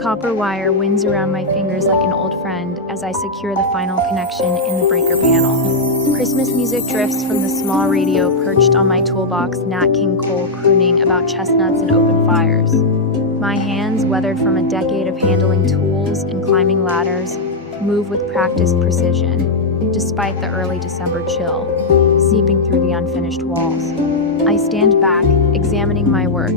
copper wire winds around my fingers like an old friend as I secure the final connection in the breaker panel. Christmas music drifts from the small radio perched on my toolbox, Nat King Cole crooning about chestnuts and open fires. My hands, weathered from a decade of handling tools and climbing ladders, move with practiced precision, despite the early December chill seeping through the unfinished walls. I stand back, examining my work.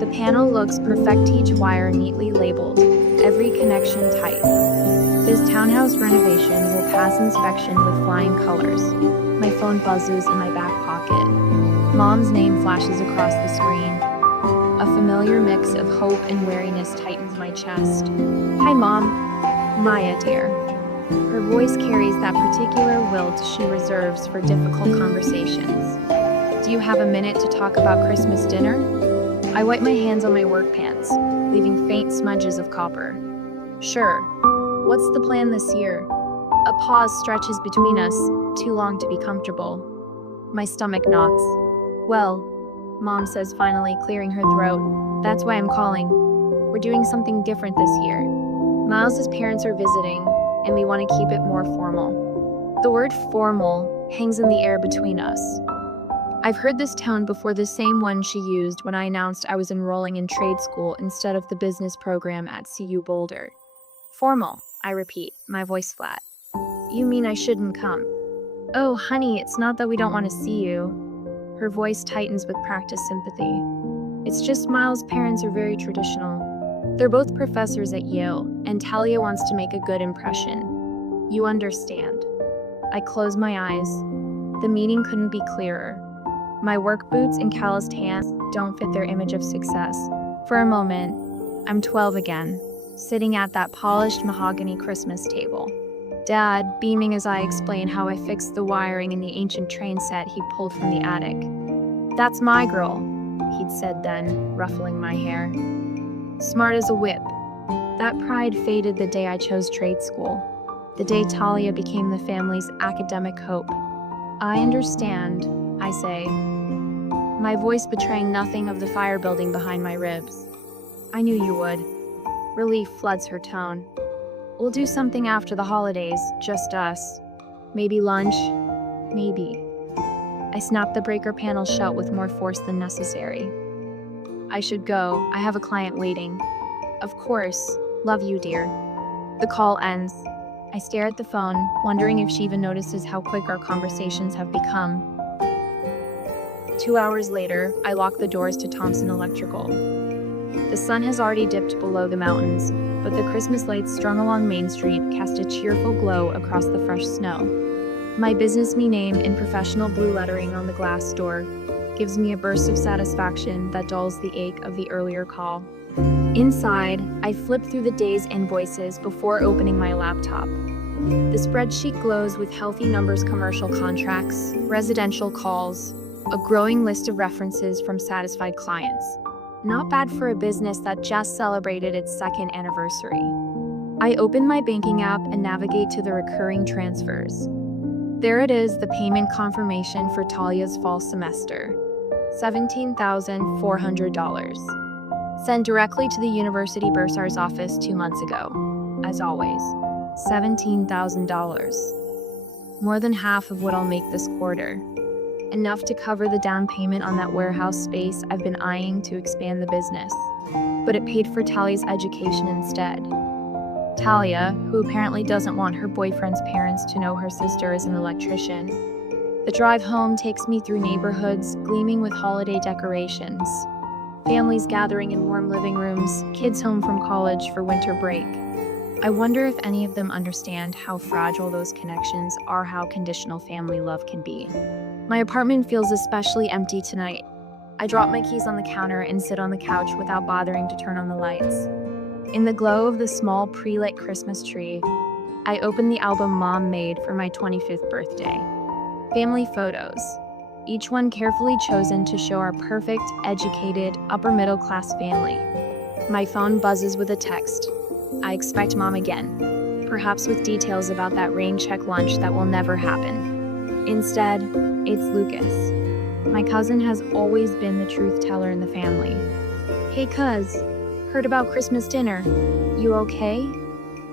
The panel looks perfect, each wire neatly labeled, every connection tight. This townhouse renovation will pass inspection with flying colors. My phone buzzes in my back pocket. Mom's name flashes across the screen. A familiar mix of hope and wariness tightens my chest. Hi, Mom. Maya, dear. Her voice carries that particular lilt she reserves for difficult conversations. Do you have a minute to talk about Christmas dinner? I wipe my hands on my work pants, leaving faint smudges of copper. Sure. What's the plan this year? A pause stretches between us, too long to be comfortable. My stomach knots. Well, Mom says, finally clearing her throat. That's why I'm calling. We're doing something different this year. Miles's parents are visiting, and we want to keep it more formal. The word formal hangs in the air between us. I've heard this tone before, the same one she used when I announced I was enrolling in trade school instead of the business program at CU Boulder. Formal, I repeat, my voice flat. You mean I shouldn't come? Oh, honey, it's not that we don't want to see you. Her voice tightens with practiced sympathy. It's just Miles' parents are very traditional. They're both professors at Yale, and Talia wants to make a good impression. You understand. I close my eyes. The meaning couldn't be clearer. My work boots and calloused hands don't fit their image of success. For a moment, I'm 12 again, sitting at that polished mahogany Christmas table. Dad, beaming as I explain how I fixed the wiring in the ancient train set he pulled from the attic. That's my girl, he'd said then, ruffling my hair. Smart as a whip. That pride faded the day I chose trade school, the day Talia became the family's academic hope. I understand, I say, my voice betraying nothing of the fire building behind my ribs. I knew you would. Relief floods her tone. We'll do something after the holidays, just us. Maybe lunch, maybe. I snap the breaker panel shut with more force than necessary. I should go, I have a client waiting. Of course, love you, dear. The call ends. I stare at the phone, wondering if she even notices how quick our conversations have become. 2 hours later, I lock the doors to Thompson Electrical. The sun has already dipped below the mountains, but the Christmas lights strung along Main Street cast a cheerful glow across the fresh snow. My business name in professional blue lettering on the glass door gives me a burst of satisfaction that dulls the ache of the earlier call. Inside, I flip through the day's invoices before opening my laptop. The spreadsheet glows with healthy numbers, commercial contracts, residential calls, a growing list of references from satisfied clients. Not bad for a business that just celebrated its second anniversary. I open my banking app and navigate to the recurring transfers. There it is, the payment confirmation for Talia's fall semester. $17,400. Sent directly to the university bursar's office 2 months ago. As always, $17,000. More than half of what I'll make this quarter. Enough to cover the down payment on that warehouse space I've been eyeing to expand the business. But it paid for Talia's education instead. Talia, who apparently doesn't want her boyfriend's parents to know her sister is an electrician. The drive home takes me through neighborhoods gleaming with holiday decorations. Families gathering in warm living rooms, kids home from college for winter break. I wonder if any of them understand how fragile those connections are, how conditional family love can be. My apartment feels especially empty tonight. I drop my keys on the counter and sit on the couch without bothering to turn on the lights. In the glow of the small pre-lit Christmas tree, I open the album Mom made for my 25th birthday. Family photos, each one carefully chosen to show our perfect, educated, upper-middle-class family. My phone buzzes with a text. I expect Mom again, perhaps with details about that rain check lunch that will never happen. Instead, it's Lucas. My cousin has always been the truth teller in the family. Hey cuz, Heard about Christmas dinner. You okay?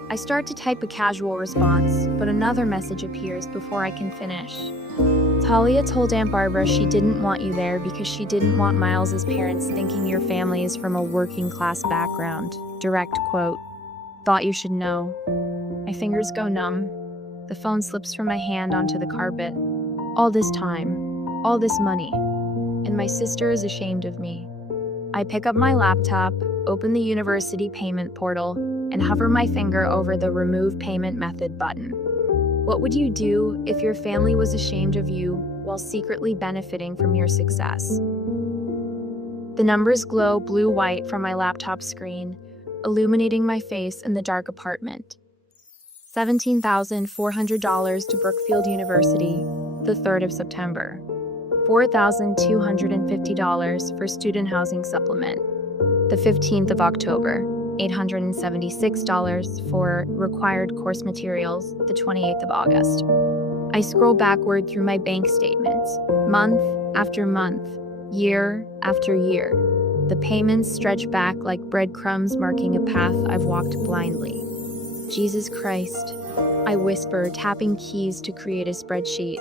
I start to type a casual response, but another message appears before I can finish. Talia told Aunt Barbara she didn't want you there because she didn't want Miles's parents thinking your family is from a working class background. Direct quote. Thought you should know. My fingers go numb. The phone slips from my hand onto the carpet. All this time, all this money, and my sister is ashamed of me. I pick up my laptop, open the university payment portal, and hover my finger over the Remove Payment Method button. What would you do if your family was ashamed of you while secretly benefiting from your success? The numbers glow blue-white from my laptop screen, illuminating my face in the dark apartment. $17,400 to Brookfield University, the 3rd of September. $4,250 for student housing supplement, the 15th of October. $876 for required course materials, the 28th of August. I scroll backward through my bank statements, month after month, year after year. The payments stretch back like breadcrumbs marking a path I've walked blindly. Jesus Christ, I whisper, tapping keys to create a spreadsheet.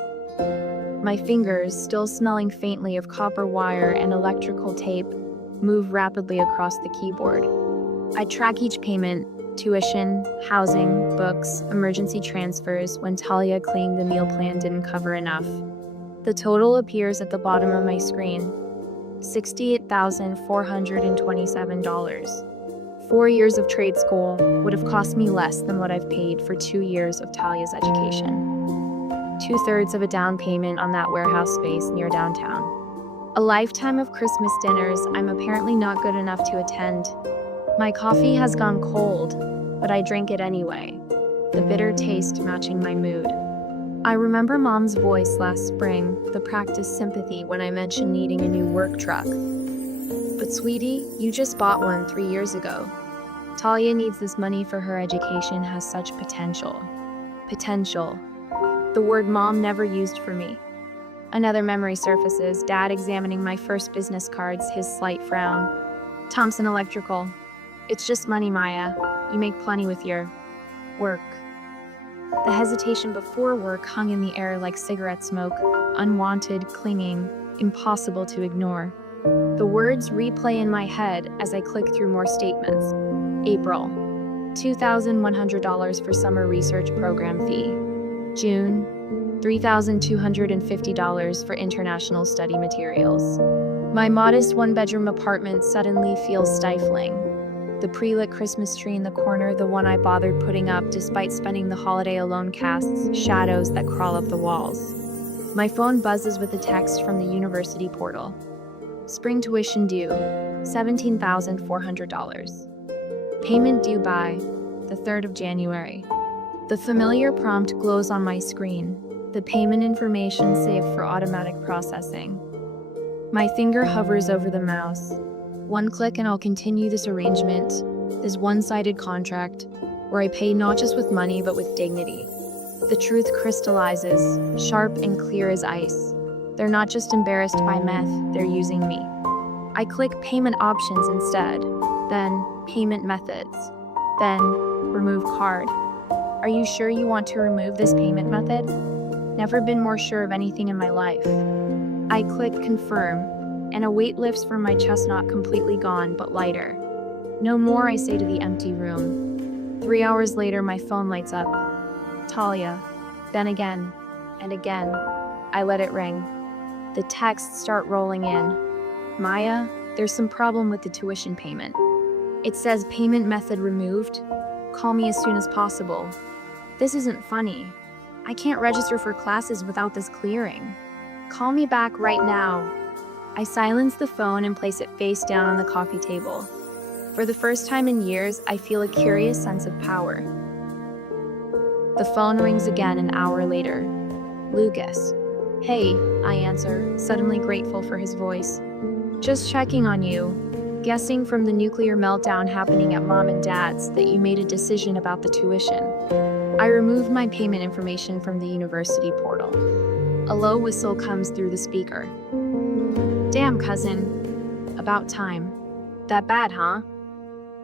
My fingers, still smelling faintly of copper wire and electrical tape, move rapidly across the keyboard. I track each payment: tuition, housing, books, emergency transfers, when Talia claimed the meal plan didn't cover enough. The total appears at the bottom of my screen: $68,427. 4 years of trade school would have cost me less than what I've paid for 2 years of Talia's education. 2/3 of a down payment on that warehouse space near downtown. A lifetime of Christmas dinners I'm apparently not good enough to attend. My coffee has gone cold, but I drink it anyway, the bitter taste matching my mood. I remember Mom's voice last spring, the practiced sympathy when I mentioned needing a new work truck. But sweetie, you just bought one 3 years ago. Talia needs this money for her education has such potential. Potential. The word Mom never used for me. Another memory surfaces, Dad examining my first business cards, his slight frown. Thompson Electrical. It's just money, Maya. You make plenty with your work. The hesitation before work hung in the air like cigarette smoke, unwanted, clinging, impossible to ignore. The words replay in my head as I click through more statements. April, $2,100 for summer research program fee. June, $3,250 for international study materials. My modest one-bedroom apartment suddenly feels stifling. The pre-lit Christmas tree in the corner, the one I bothered putting up despite spending the holiday alone, casts shadows that crawl up the walls. My phone buzzes with a text from the university portal. Spring tuition due, $17,400. Payment due by the 3rd of January. The familiar prompt glows on my screen, the payment information saved for automatic processing. My finger hovers over the mouse. One click and I'll continue this arrangement, this one-sided contract, where I pay not just with money but with dignity. The truth crystallizes, sharp and clear as ice. They're not just embarrassed by meth, they're using me. I click payment options instead, then payment methods, then remove card. Are you sure you want to remove this payment method? Never been more sure of anything in my life. I click confirm, and a weight lifts from my chest, not completely gone, but lighter. No more, I say to the empty room. 3 hours later, my phone lights up. Talia. Then again, and again. I let it ring. The texts start rolling in. Maya, there's some problem with the tuition payment. It says payment method removed. Call me as soon as possible. This isn't funny. I can't register for classes without this clearing. Call me back right now. I silence the phone and place it face down on the coffee table. For the first time in years, I feel a curious sense of power. The phone rings again an hour later. Lucas. Hey, I answer, suddenly grateful for his voice. Just checking on you. Guessing from the nuclear meltdown happening at Mom and Dad's that you made a decision about the tuition. I removed my payment information from the university portal. A low whistle comes through the speaker. Damn, cousin. About time. That bad, huh?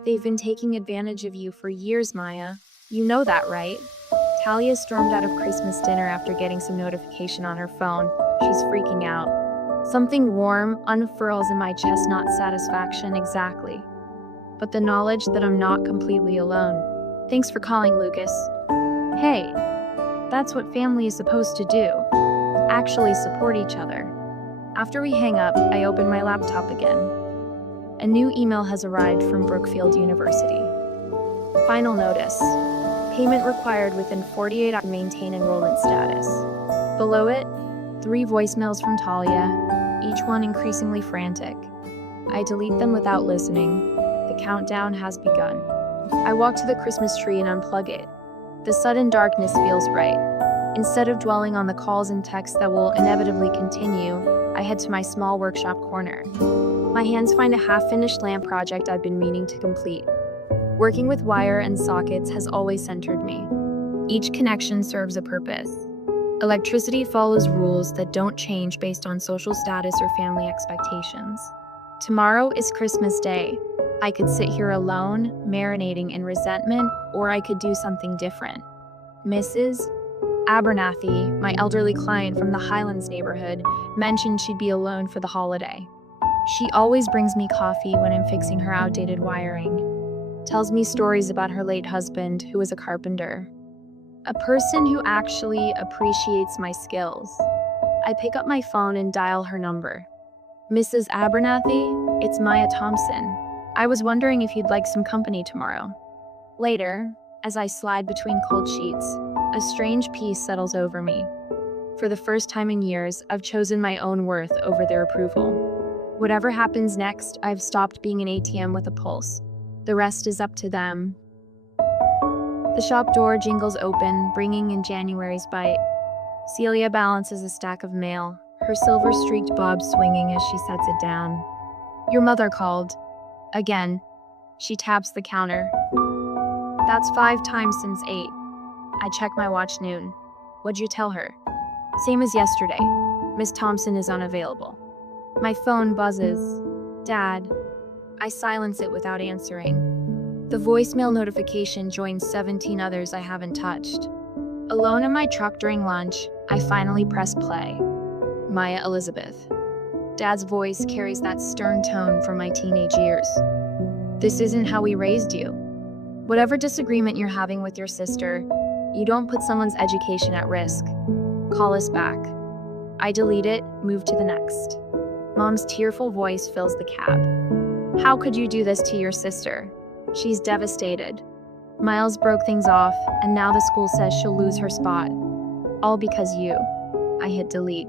They've been taking advantage of you for years, Maya. You know that, right? Talia stormed out of Christmas dinner after getting some notification on her phone. She's freaking out. Something warm unfurls in my chest, not satisfaction exactly, but the knowledge that I'm not completely alone. Thanks for calling, Lucas. Hey, that's what family is supposed to do. Actually support each other. After we hang up, I open my laptop again. A new email has arrived from Brookfield University. Final notice. Payment required within 48 hours to maintain enrollment status. Below it, 3 voicemails from Talia, each one increasingly frantic. I delete them without listening. The countdown has begun. I walk to the Christmas tree and unplug it. The sudden darkness feels right. Instead of dwelling on the calls and texts that will inevitably continue, I head to my small workshop corner. My hands find a half-finished lamp project I've been meaning to complete. Working with wire and sockets has always centered me. Each connection serves a purpose. Electricity follows rules that don't change based on social status or family expectations. Tomorrow is Christmas Day. I could sit here alone, marinating in resentment, or I could do something different. Mrs. Abernathy, my elderly client from the Highlands neighborhood, mentioned she'd be alone for the holiday. She always brings me coffee when I'm fixing her outdated wiring. Tells me stories about her late husband, who was a carpenter. A person who actually appreciates my skills. I pick up my phone and dial her number. Mrs. Abernathy, it's Maya Thompson. I was wondering if you'd like some company tomorrow. Later, as I slide between cold sheets, a strange peace settles over me. For the first time in years, I've chosen my own worth over their approval. Whatever happens next, I've stopped being an ATM with a pulse. The rest is up to them. The shop door jingles open, bringing in January's bite. Celia balances a stack of mail, her silver-streaked bob swinging as she sets it down. Your mother called. Again. She taps the counter. That's 5 times since 8. I check my watch noon. What'd you tell her? Same as yesterday. Miss Thompson is unavailable. My phone buzzes. Dad. I silence it without answering. The voicemail notification joins 17 others I haven't touched. Alone in my truck during lunch, I finally press play. Maya Elizabeth. Dad's voice carries that stern tone from my teenage years. This isn't how we raised you. Whatever disagreement you're having with your sister, you don't put someone's education at risk. Call us back. I delete it, move to the next. Mom's tearful voice fills the cab. How could you do this to your sister? She's devastated. Miles broke things off, and now the school says she'll lose her spot. All because you. I hit delete.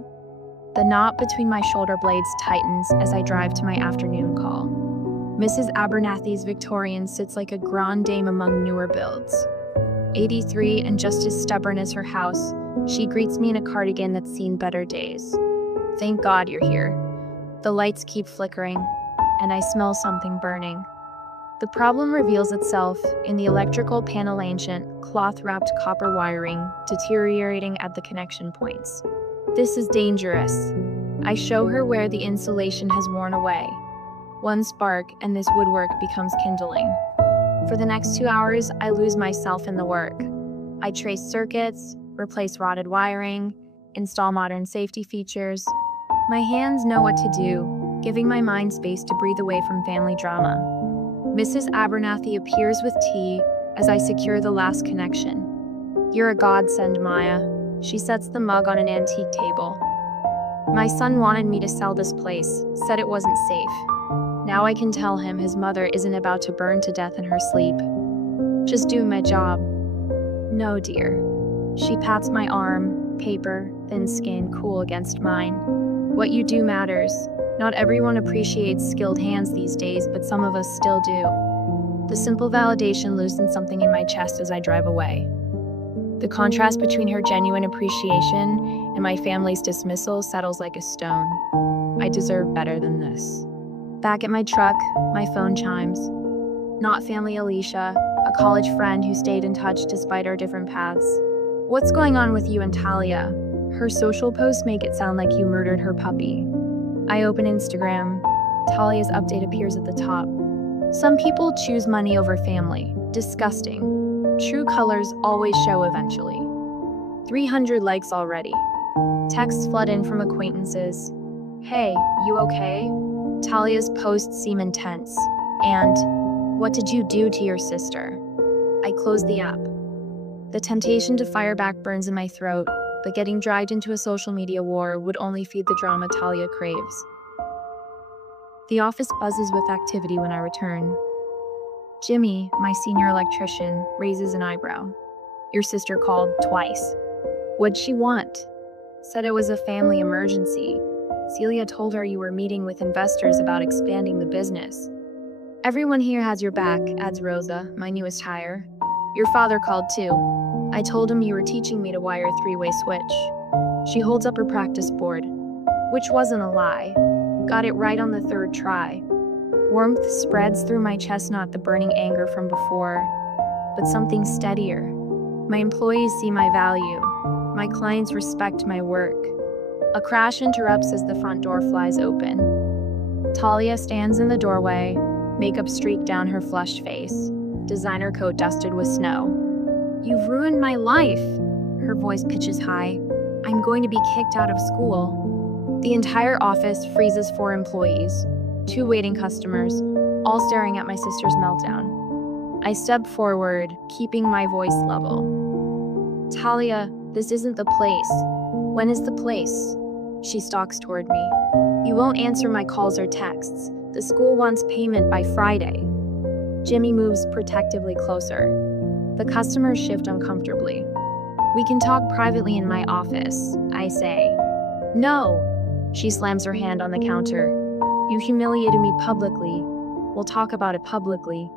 The knot between my shoulder blades tightens as I drive to my afternoon call. Mrs. Abernathy's Victorian sits like a grande dame among newer builds. 83 and just as stubborn as her house, she greets me in a cardigan that's seen better days. Thank God you're here. The lights keep flickering, and I smell something burning. The problem reveals itself in the electrical panel ancient, cloth-wrapped copper wiring deteriorating at the connection points. This is dangerous. I show her where the insulation has worn away. One spark and this woodwork becomes kindling. For the next 2 hours, I lose myself in the work. I trace circuits, replace rotted wiring, install modern safety features. My hands know what to do, giving my mind space to breathe away from family drama. Mrs. Abernathy appears with tea as I secure the last connection. You're a godsend, Maya. She sets the mug on an antique table. My son wanted me to sell this place, said it wasn't safe. Now I can tell him his mother isn't about to burn to death in her sleep. Just doing my job. No, dear. She pats my arm, paper, thin skin, cool against mine. What you do matters. Not everyone appreciates skilled hands these days, but some of us still do. The simple validation loosens something in my chest as I drive away. The contrast between her genuine appreciation and my family's dismissal settles like a stone. I deserve better than this. Back at my truck, my phone chimes. Not family Alicia, a college friend who stayed in touch despite our different paths. What's going on with you and Talia? Her social posts make it sound like you murdered her puppy. I open Instagram. Talia's update appears at the top. Some people choose money over family. Disgusting. True colors always show eventually. 300 likes already. Texts flood in from acquaintances. Hey, you okay? Talia's posts seem intense. And, what did you do to your sister? I closed the app. The temptation to fire back burns in my throat, but getting dragged into a social media war would only feed the drama Talia craves. The office buzzes with activity when I return. Jimmy, my senior electrician, raises an eyebrow. Your sister called twice. What'd she want? Said it was a family emergency. Celia told her you were meeting with investors about expanding the business. Everyone here has your back, adds Rosa, my newest hire. Your father called too. I told him you were teaching me to wire a three-way switch. She holds up her practice board, which wasn't a lie. Got it right on the third try. Warmth spreads through my chest, not the burning anger from before, but something steadier. My employees see my value. My clients respect my work. A crash interrupts as the front door flies open. Talia stands in the doorway, makeup streaked down her flushed face, designer coat dusted with snow. You've ruined my life. Her voice pitches high. I'm going to be kicked out of school. The entire office freezes for employees, 2 waiting customers, all staring at my sister's meltdown. I step forward, keeping my voice level. Talia, this isn't the place. When is the place? She stalks toward me. You won't answer my calls or texts. The school wants payment by Friday. Jimmy moves protectively closer. The customers shift uncomfortably. We can talk privately in my office, I say. No. She slams her hand on the counter. You humiliated me publicly. We'll talk about it publicly.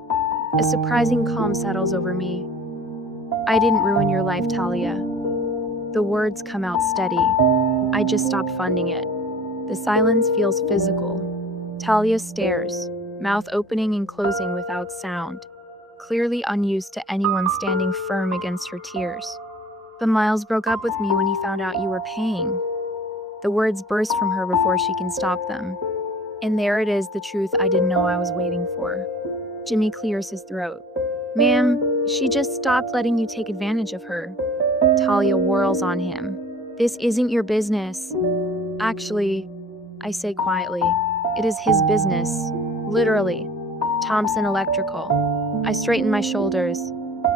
A surprising calm settles over me. I didn't ruin your life, Talia. The words come out steady. I just stopped funding it. The silence feels physical. Talia stares, mouth opening and closing without sound, clearly unused to anyone standing firm against her tears. But Miles broke up with me when he found out you were paying. The words burst from her before she can stop them. And there it is, the truth I didn't know I was waiting for. Jimmy clears his throat. Ma'am, she just stopped letting you take advantage of her. Talia whirls on him. This isn't your business. Actually, I say quietly, it is his business. Literally. Thompson Electrical. I straighten my shoulders,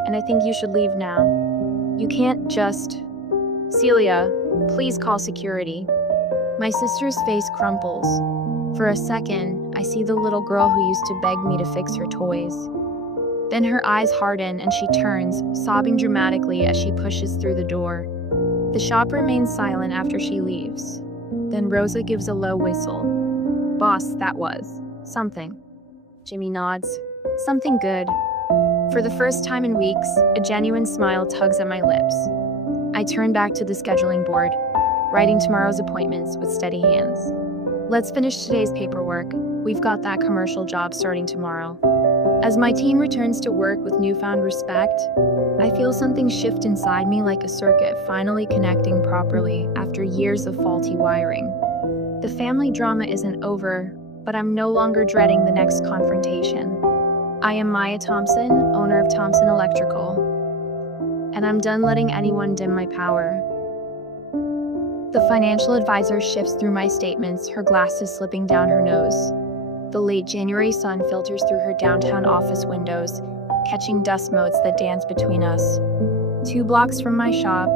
and I think you should leave now. You can't just... Celia, please call security. My sister's face crumples. For a second, I see the little girl who used to beg me to fix her toys. Then her eyes harden and she turns, sobbing dramatically as she pushes through the door. The shop remains silent after she leaves. Then Rosa gives a low whistle. Boss, that was something. Jimmy nods. Something good. For the first time in weeks, a genuine smile tugs at my lips. I turn back to the scheduling board, writing tomorrow's appointments with steady hands. Let's finish today's paperwork. We've got that commercial job starting tomorrow. As my team returns to work with newfound respect, I feel something shift inside me, like a circuit finally connecting properly after years of faulty wiring. The family drama isn't over, but I'm no longer dreading the next confrontation. I am Maya Thompson, owner of Thompson Electrical, and I'm done letting anyone dim my power. The financial advisor shifts through my statements, her glasses slipping down her nose. The late January sun filters through her downtown office windows, catching dust motes that dance between us. 2 blocks from my shop,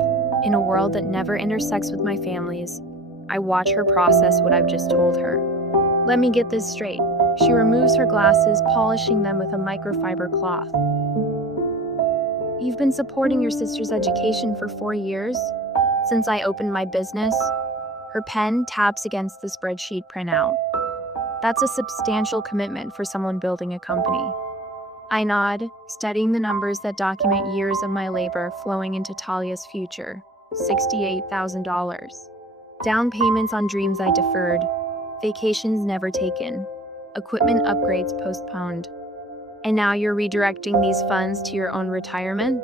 in a world that never intersects with my family's, I watch her process what I've just told her. Let me get this straight. She removes her glasses, polishing them with a microfiber cloth. You've been supporting your sister's education for 4 years? Since I opened my business? Her pen taps against the spreadsheet printout. That's a substantial commitment for someone building a company. I nod, studying the numbers that document years of my labor flowing into Talia's future. $68,000. Down payments on dreams I deferred. Vacations never taken. Equipment upgrades postponed. And now you're redirecting these funds to your own retirement?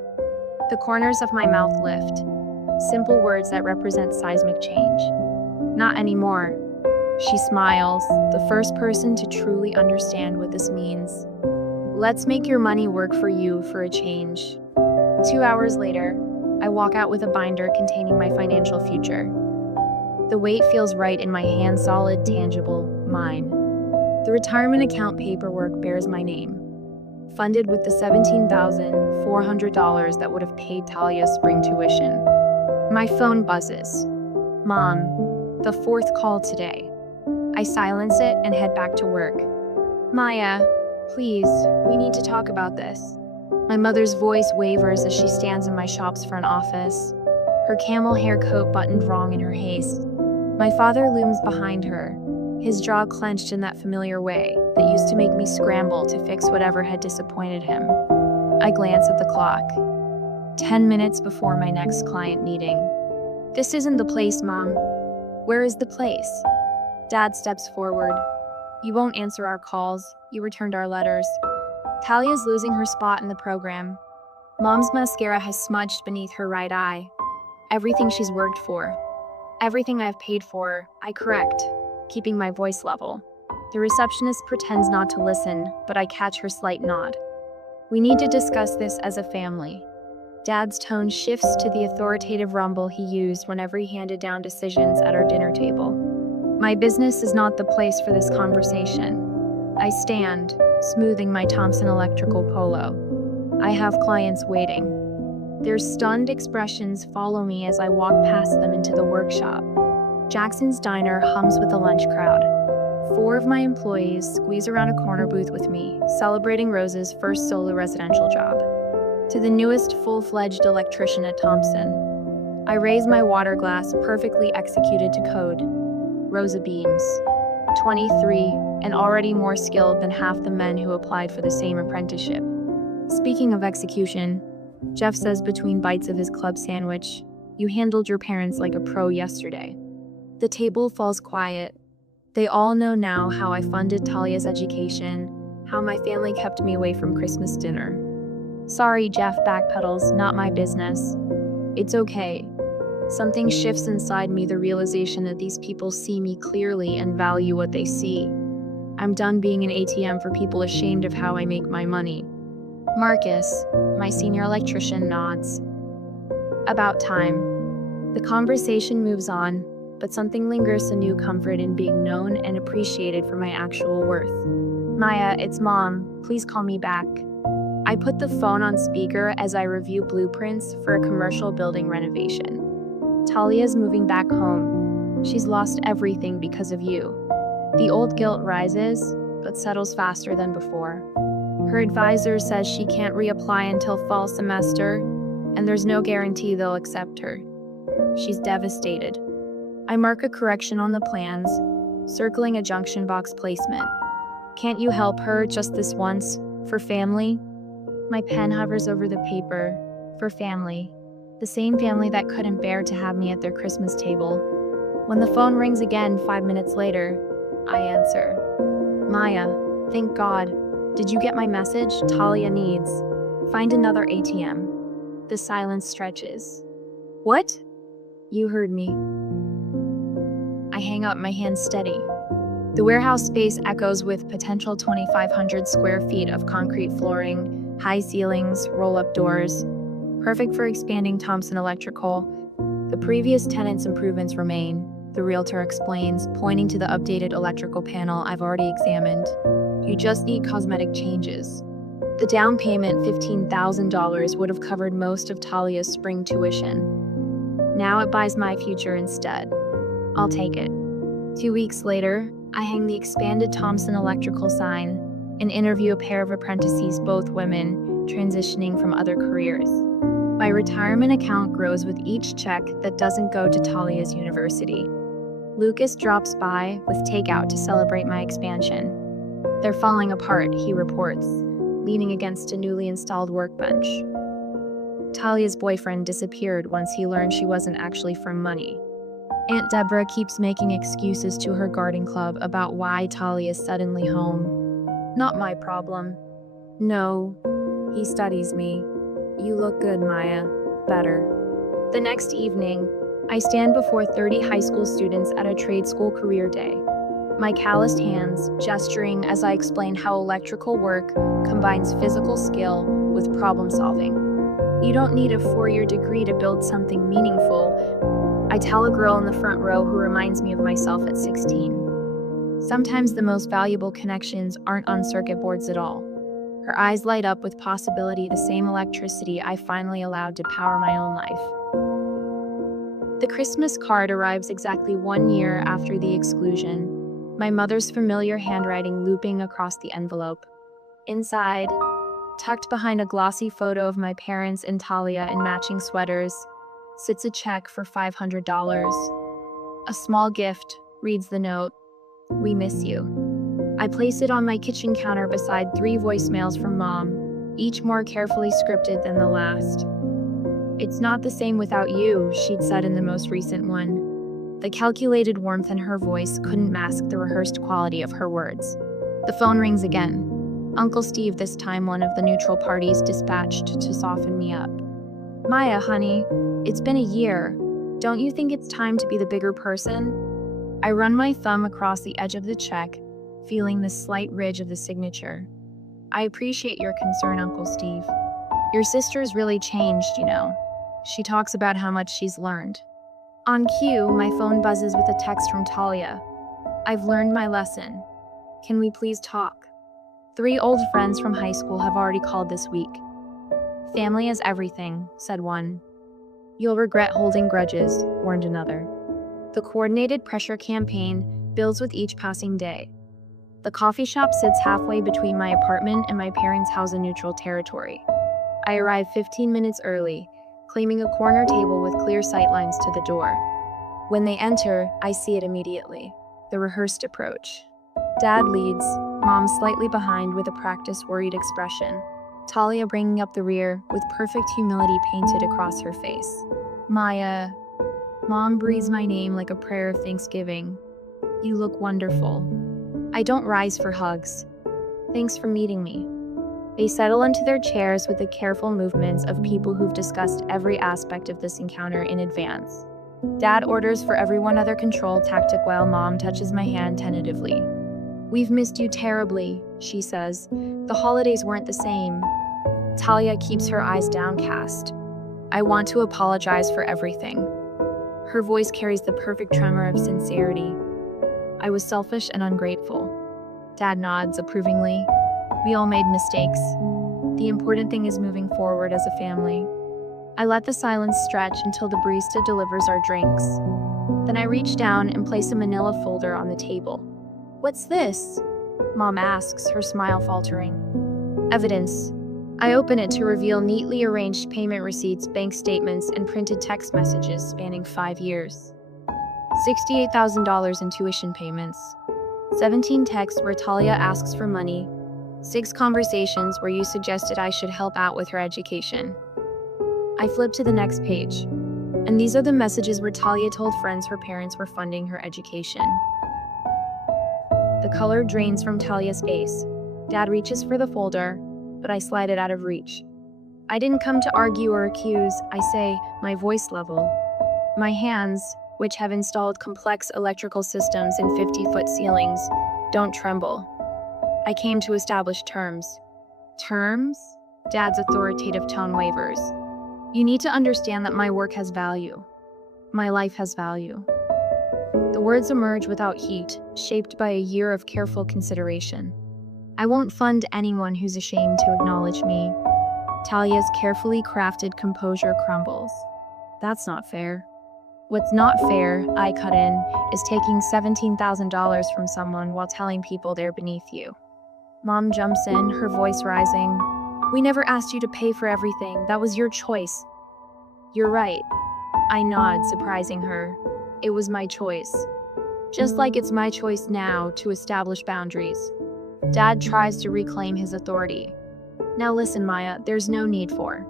The corners of my mouth lift. Simple words that represent seismic change. Not anymore. She smiles, the first person to truly understand what this means. Let's make your money work for you for a change. 2 hours later, I walk out with a binder containing my financial future. The weight feels right in my hand, solid, tangible, mine. The retirement account paperwork bears my name, funded with the $17,400 that would have paid Talia's spring tuition. My phone buzzes. Mom, the fourth call today. I silence it and head back to work. Maya, please, we need to talk about this. My mother's voice wavers as she stands in my shops front office, her camel hair coat buttoned wrong in her haste. My father looms behind her, his jaw clenched in that familiar way that used to make me scramble to fix whatever had disappointed him. I glance at the clock. 10 minutes before my next client meeting. This isn't the place, Mom. Where is the place? Dad steps forward. You won't answer our calls. You returned our letters. Talia's losing her spot in the program. Mom's mascara has smudged beneath her right eye. Everything she's worked for. Everything I've paid for, I correct, keeping my voice level. The receptionist pretends not to listen, but I catch her slight nod. We need to discuss this as a family. Dad's tone shifts to the authoritative rumble he used whenever he handed down decisions at our dinner table. My business is not the place for this conversation. I stand, smoothing my Thompson electrical polo. I have clients waiting. Their stunned expressions follow me as I walk past them into the workshop. Jackson's Diner hums with the lunch crowd. 4 of my employees squeeze around a corner booth with me, celebrating Rose's first solo residential job. To the newest full-fledged electrician at Thompson, I raise my water glass, perfectly executed to code. Rosa beams. 23, and already more skilled than half the men who applied for the same apprenticeship. Speaking of execution, Jeff says between bites of his club sandwich, "You handled your parents like a pro yesterday." The table falls quiet. They all know now how I funded Talia's education, how my family kept me away from Christmas dinner. Sorry, Jeff backpedals, not my business. It's okay. Something shifts inside me, the realization that these people see me clearly and value what they see. I'm done being an ATM for people ashamed of how I make my money. Marcus, my senior electrician, nods. About time. The conversation moves on, but something lingers, a new comfort in being known and appreciated for my actual worth. Maya, it's Mom. Please call me back. I put the phone on speaker as I review blueprints for a commercial building renovation. Talia's moving back home. She's lost everything because of you. The old guilt rises, but settles faster than before. Her advisor says she can't reapply until fall semester, and there's no guarantee they'll accept her. She's devastated. I mark a correction on the plans, circling a junction box placement. Can't you help her just this once, for family? My pen hovers over the paper, for family. The same family that couldn't bear to have me at their Christmas table. When the phone rings again 5 minutes later, I answer. Maya, thank God. Did you get my message? Talia needs. Find another ATM. The silence stretches. What? You heard me. I hang up, my hands steady. The warehouse space echoes with potential 2,500 square feet of concrete flooring, high ceilings, roll-up doors. Perfect for expanding Thompson Electrical. The previous tenant's improvements remain, the realtor explains, pointing to the updated electrical panel I've already examined. You just need cosmetic changes. The down payment, $15,000, would have covered most of Talia's spring tuition. Now it buys my future instead. I'll take it. 2 weeks later, I hang the expanded Thompson Electrical sign and interview a pair of apprentices, both women, transitioning from other careers. My retirement account grows with each check that doesn't go to Talia's university. Lucas drops by with takeout to celebrate my expansion. They're falling apart, he reports, leaning against a newly installed workbench. Talia's boyfriend disappeared once he learned she wasn't actually from money. Aunt Deborah keeps making excuses to her garden club about why Talia's suddenly home. Not my problem. No, he studies me. You look good, Maya. Better. The next evening, I stand before 30 high school students at a trade school career day. My calloused hands, gesturing as I explain how electrical work combines physical skill with problem solving. You don't need a 4-year degree to build something meaningful, I tell a girl in the front row who reminds me of myself at 16. Sometimes the most valuable connections aren't on circuit boards at all. Her eyes light up with possibility, the same electricity I finally allowed to power my own life. The Christmas card arrives exactly 1 year after the exclusion, my mother's familiar handwriting looping across the envelope. Inside, tucked behind a glossy photo of my parents and Talia in matching sweaters, sits a check for $500. A small gift, reads the note. We miss you. I place it on my kitchen counter beside 3 voicemails from Mom, each more carefully scripted than the last. It's not the same without you, she'd said in the most recent one. The calculated warmth in her voice couldn't mask the rehearsed quality of her words. The phone rings again. Uncle Steve, this time one of the neutral parties dispatched to soften me up. Maya, honey, it's been a year. Don't you think it's time to be the bigger person? I run my thumb across the edge of the check, feeling the slight ridge of the signature. I appreciate your concern, Uncle Steve. Your sister's really changed, you know. She talks about how much she's learned. On cue, my phone buzzes with a text from Talia. I've learned my lesson. Can we please talk? 3 old friends from high school have already called this week. Family is everything, said one. You'll regret holding grudges, warned another. The coordinated pressure campaign builds with each passing day. The coffee shop sits halfway between my apartment and my parents' house in neutral territory. I arrive 15 minutes early, claiming a corner table with clear sightlines to the door. When they enter, I see it immediately. The rehearsed approach. Dad leads, Mom slightly behind with a practiced, worried expression. Talia bringing up the rear, with perfect humility painted across her face. Maya. Mom breathes my name like a prayer of thanksgiving. You look wonderful. I don't rise for hugs. Thanks for meeting me. They settle into their chairs with the careful movements of people who've discussed every aspect of this encounter in advance. Dad orders for everyone under control tactic while Mom touches my hand tentatively. We've missed you terribly, she says. The holidays weren't the same. Talia keeps her eyes downcast. I want to apologize for everything. Her voice carries the perfect tremor of sincerity. I was selfish and ungrateful. Dad nods approvingly. We all made mistakes. The important thing is moving forward as a family. I let the silence stretch until the barista delivers our drinks. Then I reach down and place a manila folder on the table. What's this? Mom asks, her smile faltering. Evidence. I open it to reveal neatly arranged payment receipts, bank statements, and printed text messages spanning 5 years. $68,000 in tuition payments. 17 texts where Talia asks for money. 6 conversations where you suggested I should help out with her education. I flip to the next page, and these are the messages where Talia told friends her parents were funding her education. The color drains from Talia's face. Dad reaches for the folder, but I slide it out of reach. I didn't come to argue or accuse, I say, my voice level. My hands, which have installed complex electrical systems in 50-foot ceilings, don't tremble. I came to establish terms. Terms? Dad's authoritative tone wavers. You need to understand that my work has value. My life has value. The words emerge without heat, shaped by a year of careful consideration. I won't fund anyone who's ashamed to acknowledge me. Talia's carefully crafted composure crumbles. That's not fair. What's not fair, I cut in, is taking $17,000 from someone while telling people they're beneath you. Mom jumps in, her voice rising. We never asked you to pay for everything. That was your choice. You're right. I nod, surprising her. It was my choice. Just like it's my choice now to establish boundaries. Dad tries to reclaim his authority. Now listen, Maya, there's no need for.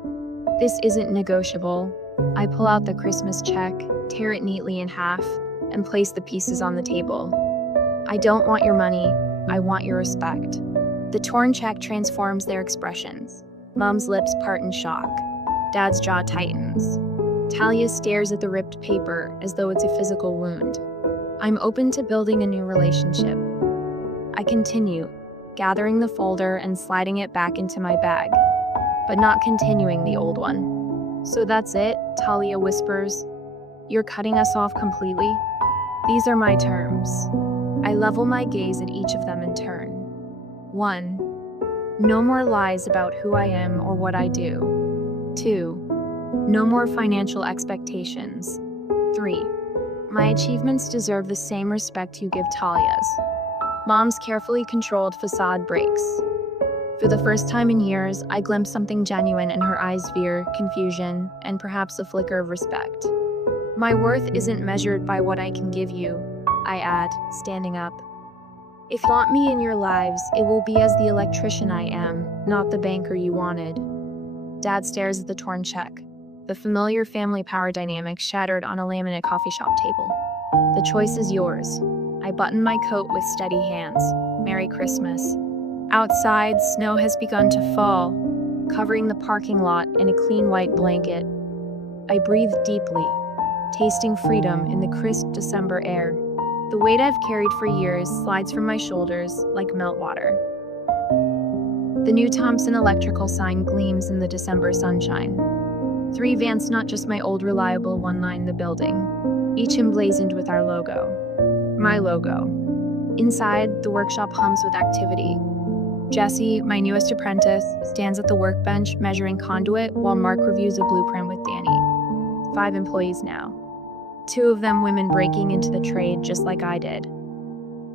This isn't negotiable. I pull out the Christmas check, tear it neatly in half, and place the pieces on the table. I don't want your money. I want your respect. The torn check transforms their expressions. Mom's lips part in shock. Dad's jaw tightens. Talia stares at the ripped paper as though it's a physical wound. I'm open to building a new relationship. I continue, gathering the folder and sliding it back into my bag, but not continuing the old one. "So that's it?" Talia whispers. "You're cutting us off completely?" "These are my terms." I level my gaze at each of them in turn. 1. No more lies about who I am or what I do. 2. No more financial expectations. 3. My achievements deserve the same respect you give Talia's. Mom's carefully controlled facade breaks. For the first time in years, I glimpse something genuine in her eyes: fear, confusion, and perhaps a flicker of respect. "My worth isn't measured by what I can give you," I add, standing up. "If you want me in your lives, it will be as the electrician I am, not the banker you wanted." Dad stares at the torn check, the familiar family power dynamic shattered on a laminate coffee shop table. "The choice is yours." I button my coat with steady hands. "Merry Christmas." Outside, snow has begun to fall, covering the parking lot in a clean white blanket. I breathe deeply, tasting freedom in the crisp December air. The weight I've carried for years slides from my shoulders like meltwater. The new Thompson electrical sign gleams in the December sunshine. 3 vans, not just my old reliable one, line the building, each emblazoned with our logo. My logo. Inside, the workshop hums with activity. Jesse, my newest apprentice, stands at the workbench measuring conduit while Mark reviews a blueprint with Danny. 5 employees now. 2 of them women breaking into the trade just like I did.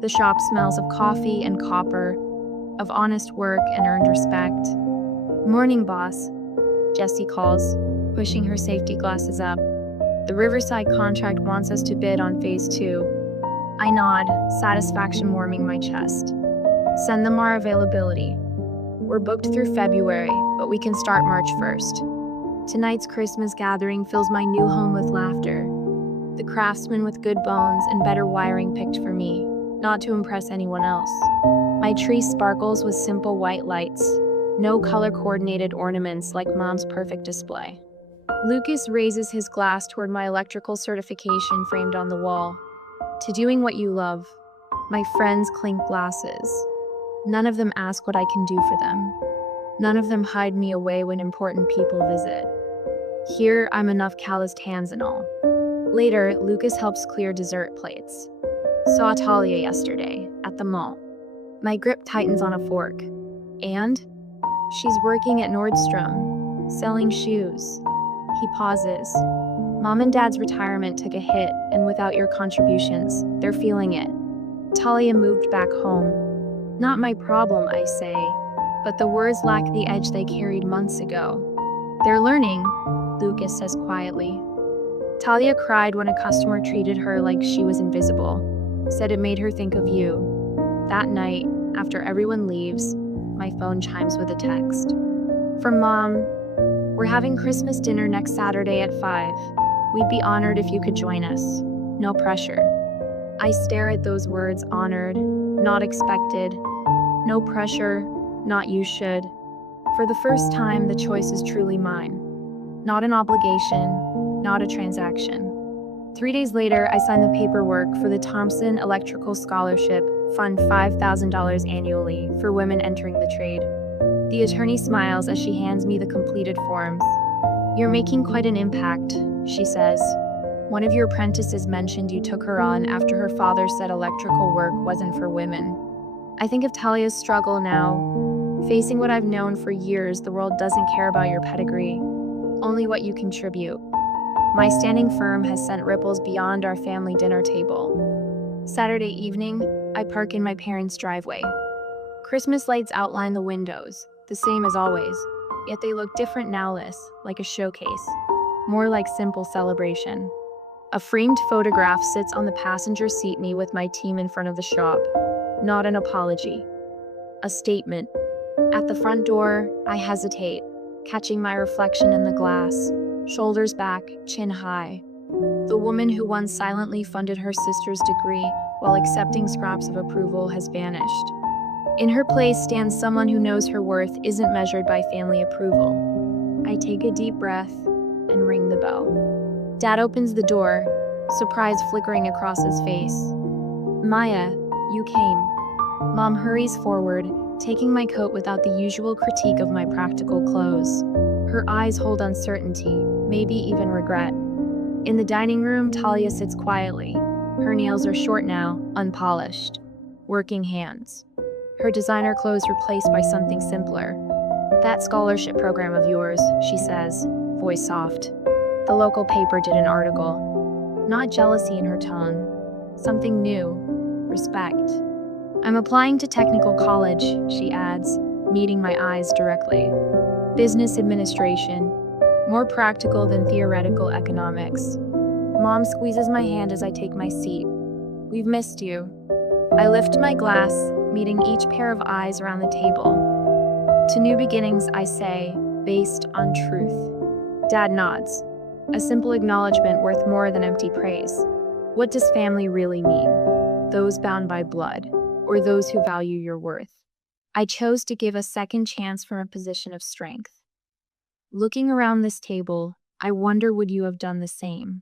The shop smells of coffee and copper, of honest work and earned respect. "Morning, boss," Jessie calls, pushing her safety glasses up. "The Riverside contract wants us to bid on phase 2. I nod, satisfaction warming my chest. "Send them our availability. We're booked through February, but we can start March 1st. Tonight's Christmas gathering fills my new home with laughter. The craftsman with good bones and better wiring picked for me, not to impress anyone else. My tree sparkles with simple white lights, no color-coordinated ornaments like Mom's perfect display." Lucas raises his glass toward my electrical certification framed on the wall. "To doing what you love." My friends clink glasses. None of them ask what I can do for them. None of them hide me away when important people visit. Here, I'm enough calloused hands and all. Later, Lucas helps clear dessert plates. "Saw Talia yesterday, at the mall." My grip tightens on a fork. "And?" "She's working at Nordstrom, selling shoes." He pauses. "Mom and Dad's retirement took a hit, and without your contributions, they're feeling it. Talia moved back home." "Not my problem," I say, but the words lack the edge they carried months ago. "They're learning," Lucas says quietly. "Talia cried when a customer treated her like she was invisible, said it made her think of you." That night, after everyone leaves, my phone chimes with a text. From Mom: "We're having Christmas dinner next Saturday at 5. We'd be honored if you could join us. No pressure." I stare at those words: honored, not expected. No pressure, not you should. For the first time, the choice is truly mine. Not an obligation, not a transaction. 3 days later, I sign the paperwork for the Thompson Electrical Scholarship, fund $5,000 annually for women entering the trade. The attorney smiles as she hands me the completed forms. "You're making quite an impact," she says. "One of your apprentices mentioned you took her on after her father said electrical work wasn't for women." I think of Talia's struggle now, facing what I've known for years: the world doesn't care about your pedigree, only what you contribute. My standing firm has sent ripples beyond our family dinner table. Saturday evening, I park in my parents' driveway. Christmas lights outline the windows, the same as always, yet they look different now, less like a showcase, more like simple celebration. A framed photograph sits on the passenger seat, me with my team in front of the shop. Not an apology, a statement. At the front door, I hesitate, catching my reflection in the glass, shoulders back, chin high. The woman who once silently funded her sister's degree while accepting scraps of approval has vanished. In her place stands someone who knows her worth isn't measured by family approval. I take a deep breath and ring the bell. Dad opens the door, surprise flickering across his face. "Maya, you came." Mom hurries forward, taking my coat without the usual critique of my practical clothes. Her eyes hold uncertainty, maybe even regret. In the dining room, Talia sits quietly. Her nails are short now, unpolished. Working hands. Her designer clothes replaced by something simpler. "That scholarship program of yours," she says, voice soft. The local paper did an article. Not jealousy in her tone. Something new. Respect. "I'm applying to technical college," she adds, meeting my eyes directly. "Business administration. More practical than theoretical economics." Mom squeezes my hand as I take my seat. "We've missed you." I lift my glass, meeting each pair of eyes around the table. "To new beginnings," I say, based on truth. Dad nods. A simple acknowledgement worth more than empty praise. What does family really mean? Those bound by blood, or those who value your worth? I chose to give a second chance from a position of strength. Looking around this table, I wonder, would you have done the same?